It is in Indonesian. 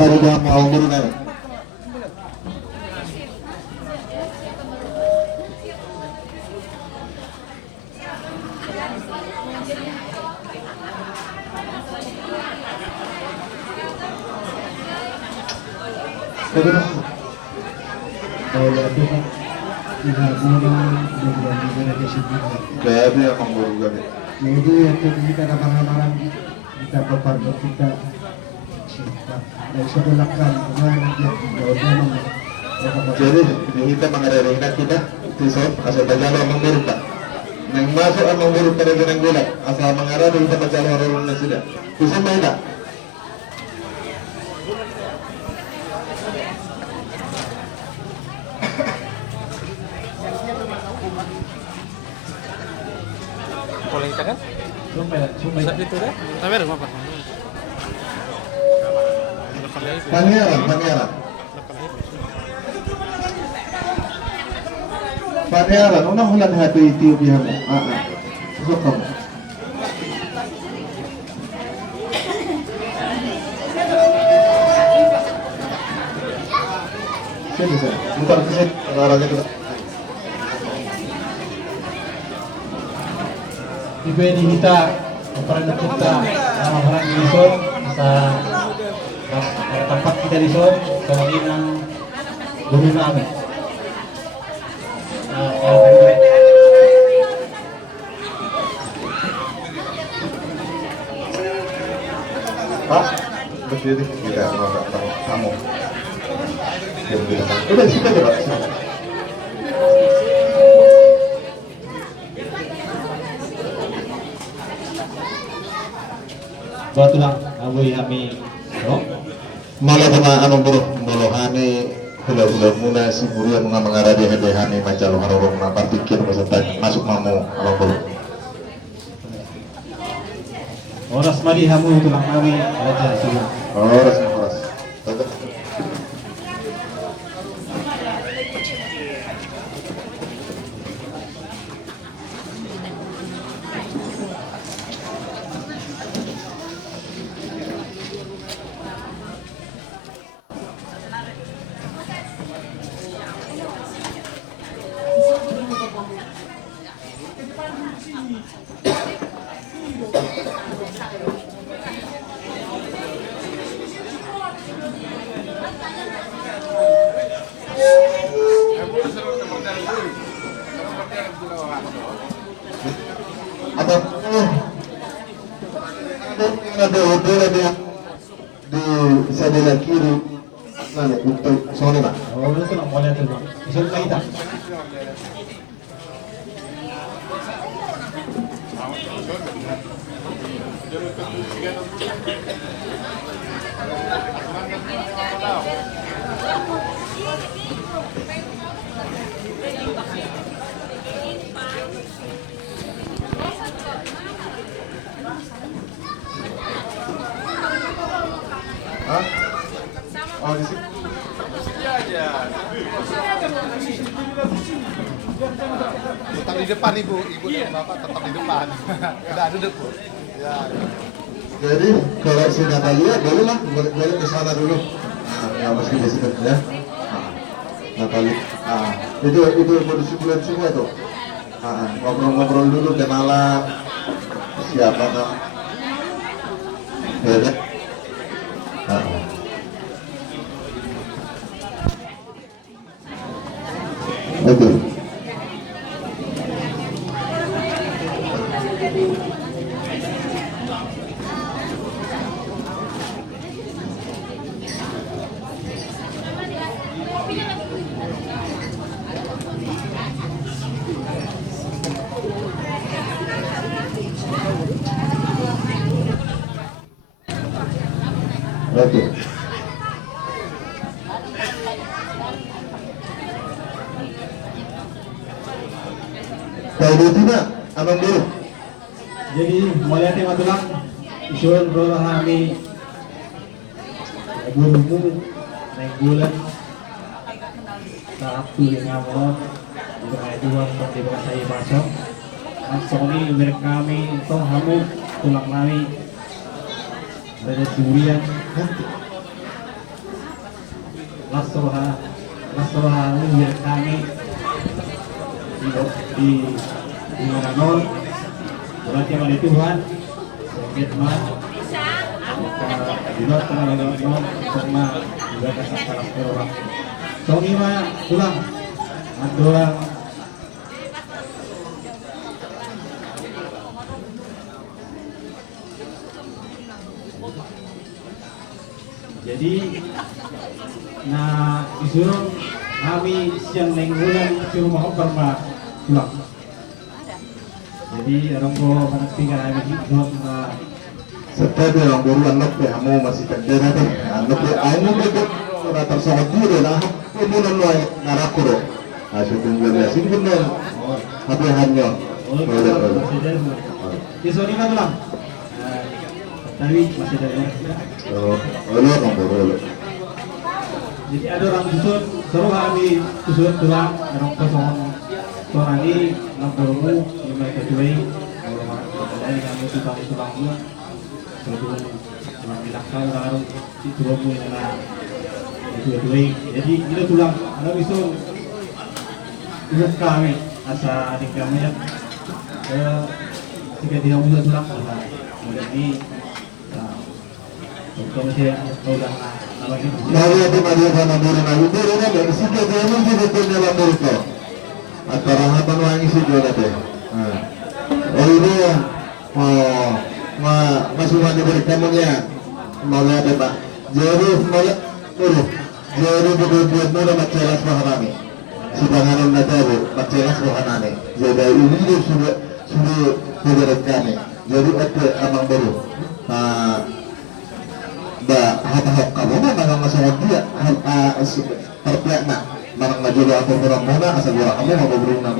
taruh mau berunar. Jadi emang baru gak. Jadi kita kadang-kadang kita berpartner kita sebelakkan jadi kita mengarahkan kita tisot asal tajam emang baru pak. Yang masuk emang baru pada dengan gula asal mengarah kita baca horornya sudah. Bisa main tak? Kalau kita kan? Sumpah itu dah. Tapi ada apa? Pangeran, unang hulan hati tiup dia mo. Susok kamu. Sini sini, mutar ke sini, arahnya ke. Ibu ini kita peran kita orang di Lison sa tempat kita di Lison kemungkinan guru kami. Pak, berdiri kita kamu. Udah situ aja Pak. Batulah kamu kami no Malah kena anu bolohane hula-hula muna si buru yang mengarah di hedehane macam harorong napar pikir masuk mamu kalau buru. Oras mari hamu tulang kami aja sudah. Oras. Apa? Ada hotel ada di sebelah kiri. Mana untuk sore Pak? Oh itu nak boleh tu bang. Bisa kita. Hah? Oh di sini. Tetap di depan ibu dan bapak tetap di depan. Tidak ada Bu. Ya. Jadi kalau sudah lihat boleh ke sana dulu. Ya meski di situ ya. Natali. Itu berdisiplin semua itu. Ngobrol-ngobrol dulu kenalan siapa nama. Ya. Betul. Betul. Kau itu nak, abang dulu. Jadi mulai tema tulang isun roh kami guru naik bulan Sabtu yang ngamot juga ada dua seperti bahasa saya masuk langsung ini mereka kami toh kamu tulang kami ada durian Lasoha luwir kami di mana nol berarti oleh Tuhan Vietnam di luar tengah nol sama juga kesalahan orang Sony mah ulang adolang jadi nah disuruh kami siang nenggulan suruh mau perma pulang jadi orang bawa panas tiga kami hidup Setiap orang buruan lope, kamu masih pendek nanti. Lope, kamu betul orang tersangka dulu lah. Kamu nolai narakuro. Asyik tunggunya, singgung dong. Tapi hanya. Boleh. di Sony mah pulang tapi masih ada orang Oleh orang buru. jadi ada orang susun seru kami susun pulang orang kosong suara ini lampumu yang mereka cuai kalau kami tukang kemudian orang bilang kau orang itu kamu yang itu jadi kita tulang ada bisu urut kami asa adik kami ya jika dia bisa tulang kemudian ini untuk saya kau dah namanya Lalu ada madia sana buru na buru na dari situ dia mungkin itu dalam buru ko. Antara hatan wangi sih juga deh. Oh ini masih mandi berkamunya malah ada pak. Jadi malah jadi betul-betul mula macelas bahanami. Sibanganan na tayo macelas bahanami. Jadi ini sudah tidak kami. Jadi apa amang baru. Hata-hata kamu mah mangang masalah dia terpiak nak mangang ngajulu aku kurang mana asal kamu mau berunang